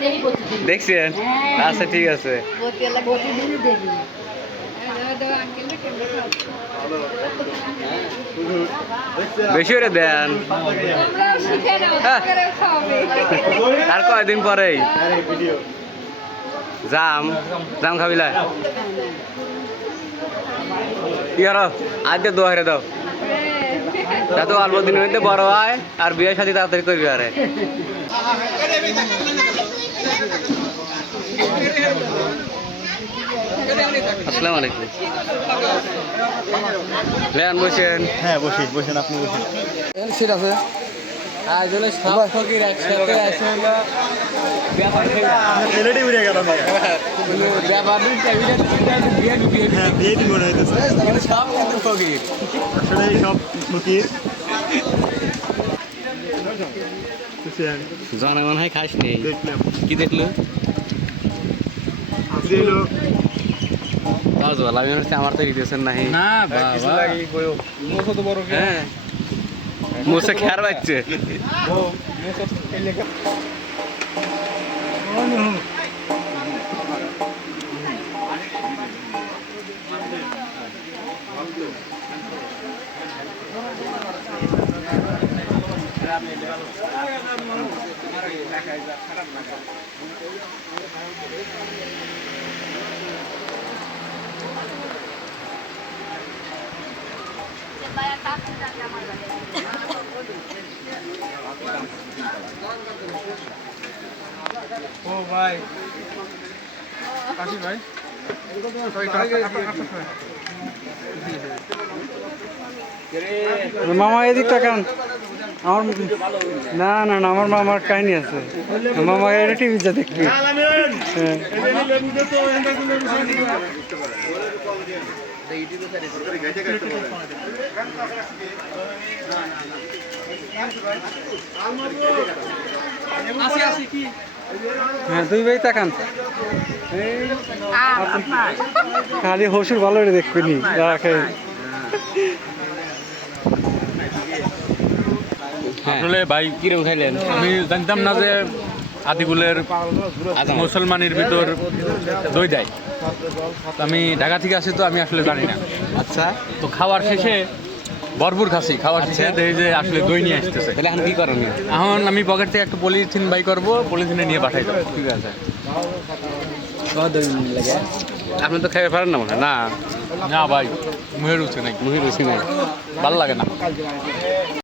দেখি দেখছেন হ্যাঁ। আচ্ছা ঠিক আছে। বেশি করে দেন। হ্যাঁ। আর কয়দিন পরেই? জাম। জাম খাবিলা কি আর আজ দোয়া হেরে দাও। তা তো অল্প দিনের মধ্যে বড় হয় আর বিয়ে সাথে তাড়াতাড়ি করবি আরে। আসসালামু আলাইকুম। লেন বসেন। হ্যাঁ বসি বসেন আপনি বসেন। সিট আছে। আয়োজনে সব ফকির একসাথে আছে হলো ব্যাপার ছেলেটি উড়ে গেল ব্যাপার বিয়ে বিয়ে হ্যাঁ বিয়ে দিন মনে হইতেছে কিন্তু সব কিন্তু ফকির। আসলে সব ফকির। জনগণ হয় খাস নেই কি দেখল? আমার তো নাহি না বাবা। তো বড় হ্যাঁ। মুসে খেয়ার বাচ্চে। ও ভাই। কাশি ভাই? মামা এদিক তাকান আমার না না না আমার মামার কাহিনী আছে। মামা এটা টিভিতে দেখবি। হ্যাঁ। হ্যাঁ দুই ভাই তাকান। খালি হসুর ভালো করে দেখবি রাখে আসলে ভাই কিরম খাইলেন আমি জানতাম না যে আদিগুলের মুসলমানের ভিতর দই দেয়। আমি ঢাকা থেকে আসি তো আমি আসলে জানি না। আচ্ছা। তো খাওয়ার শেষে ভরপুর খাসি খাওয়ার শেষে দেখি যে আসলে দই নিয়ে আসতেছে। তাহলে এখন কি করেন? এখন আমি পকেট থেকে একটা পলিথিন বাই করব পলিথিনে নিয়ে পাঠাই দেবো। ঠিক আছে। আপনি তো খাইতে পারেন না মনে হয়? না। না ভাই মুহের রুচি নাই। মুহি রুচি নাই। ভালো লাগে না।